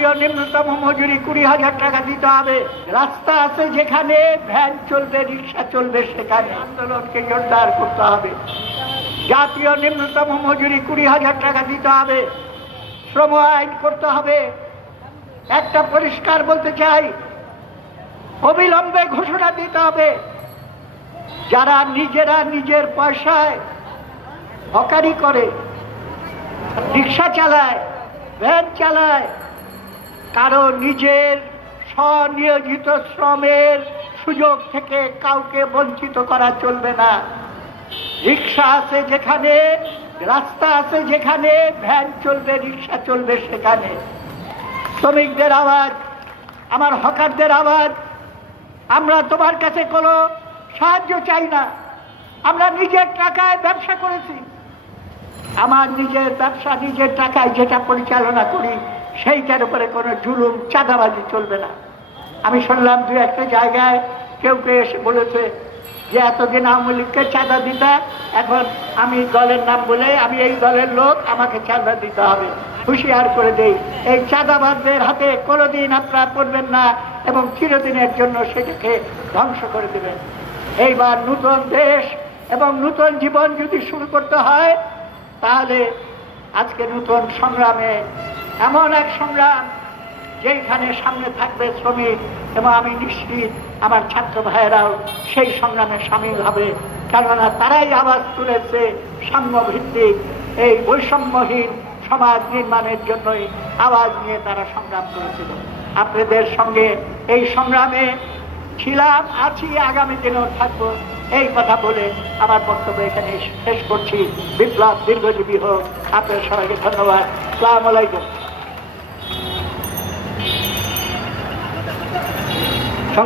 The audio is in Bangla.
জাতীয় নিম্নতম মজুরি 20,000 টাকা দিতে হবে। রাস্তা আছে যেখানে ভ্যান চলবে, রিক্সা চলবে, সেখানে আন্দোলনকে জোরদার করতে হবে। জাতীয় নিম্নতম মজুরি 20,000 টাকা দিতে হবে। শ্রম আইন করতে হবে। একটা পরিষ্কার বলতে চাই, অবিলম্বে ঘোষণা দিতে হবে, যারা নিজেরা নিজের পয়সায় হকারি করে, রিক্সা চালায়, ভ্যান চালায়, কারো নিজের স্বনিয়োজিত শ্রমের সুযোগ থেকে কাউকে বঞ্চিত করা চলবে না। রিক্সা আছে যেখানে, রাস্তা আছে যেখানে, ভ্যান চলবে, রিক্সা চলবে, সেখানে শ্রমিকদের আওয়াজ, আমার হকারদের আওয়াজ। আমরা তোমার কাছে কোনো সাহায্য চাই না। আমরা নিজের টাকায় ব্যবসা করেছি। আমার নিজের ব্যবসা নিজের টাকায় যেটা পরিচালনা করি, সেইটার উপরে কোনো জুলুম, চাঁদাবাজি চলবে না। আমি শুনলাম দু একটা জায়গায় কেউ কেউ এসে বলেছে যে এতদিন আওয়ামী লীগকে চাঁদা দিতা, এখন আমি দলের নাম বলে আমি এই দলের লোক, আমাকে চাঁদা দিতে হবে। হুঁশিয়ার করে দেই, এই চাঁদাবাজদের হাতে কোনোদিন আপনারা পড়বেন না এবং চিরদিনের জন্য সেটাকে ধ্বংস করে দেবেন। এইবার নতুন দেশ এবং নতুন জীবন যদি শুরু করতে হয়, তাহলে আজকে নতুন সংগ্রামে এমন এক সংগ্রাম যেখানে সামনে থাকবে শ্রমিক, এবং আমি নিশ্চিত আমার ছাত্র ভাইয়েরাও সেই সংগ্রামে সামিল হবে। কেননা তারাই আওয়াজ তুলেছে সাম্যভিত্তিক এই বৈষম্যহীন সমাজ নির্মাণের জন্যই আওয়াজ নিয়ে তারা সংগ্রাম করেছিল। আপনাদের সঙ্গে এই সংগ্রামে ছিলাম, আছি, আগামী দিনেও থাকবো, এই কথা বলে আমার বক্তব্য এখানে শেষ করছি। বিপ্লব দীর্ঘজীবী হোক। আপনাদের সবাইকে ধন্যবাদ। আসসালামু আলাইকুম।